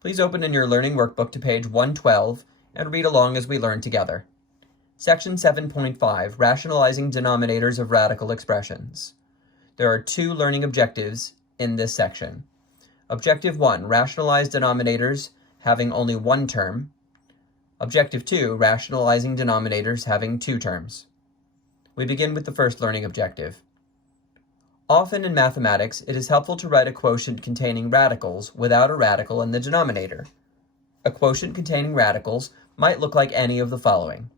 Please open in your learning workbook to page 112 and read along as we learn together. Section 7.5, Rationalizing Denominators of Radical Expressions. There are two learning objectives in this section. Objective 1, rationalize denominators having only one term. Objective 2, rationalizing denominators having two terms. We begin with the first learning objective. Often in mathematics, it is helpful to write a quotient containing radicals without a radical in the denominator. A quotient containing radicals might look like any of the following: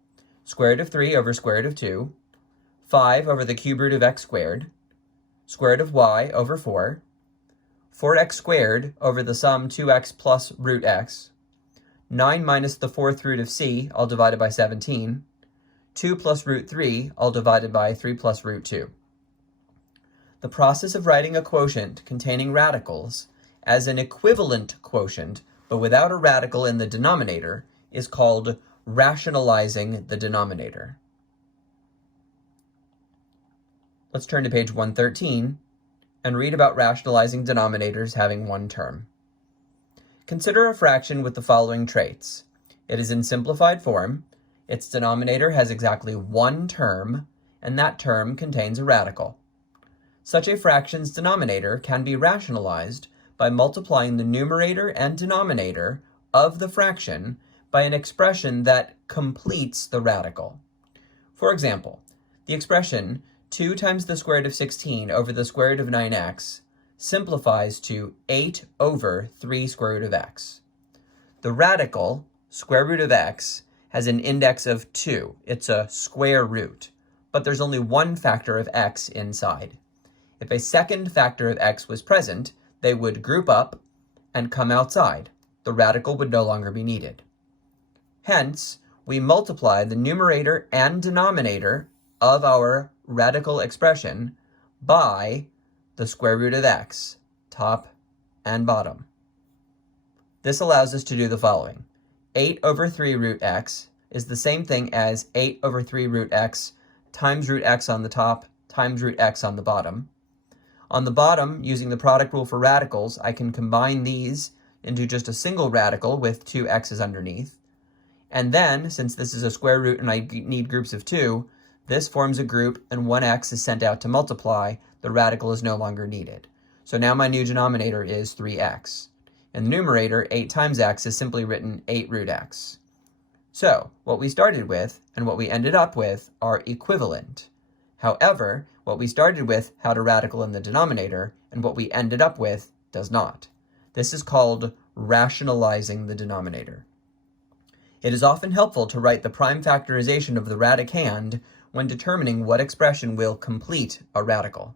square root of 3 over square root of 2, 5 over the cube root of x squared, square root of y over 4, 4x squared over the sum 2x plus root x, 9 minus the fourth root of c, all divided by 17, 2 plus root 3, all divided by 3 plus root 2. The process of writing a quotient containing radicals as an equivalent quotient, but without a radical in the denominator, is called rationalizing the denominator. Let's turn to page 113 and read about rationalizing denominators having one term. Consider a fraction with the following traits. It is in simplified form, its denominator has exactly one term, and that term contains a radical. Such a fraction's denominator can be rationalized by multiplying the numerator and denominator of the fraction by an expression that completes the radical. For example, the expression 2 times the square root of 16 over the square root of 9x simplifies to 8 over 3 square root of x. The radical, square root of x, has an index of 2. It's a square root, but there's only one factor of x inside. If a second factor of x was present, they would group up and come outside. The radical would no longer be needed. Hence, we multiply the numerator and denominator of our radical expression by the square root of x, top and bottom. This allows us to do the following. 8 over 3 root x is the same thing as 8 over 3 root x times root x on the top times root x on the bottom. On the bottom, using the product rule for radicals, I can combine these into just a single radical with two x's underneath. And then, since this is a square root and I need groups of 2, this forms a group and one x is sent out to multiply. The radical is no longer needed. So now my new denominator is 3x. In the numerator, 8 times x is simply written 8 root x. So, what we started with and what we ended up with are equivalent. However, what we started with had a radical in the denominator, and what we ended up with does not. This is called rationalizing the denominator. It is often helpful to write the prime factorization of the radicand when determining what expression will complete a radical.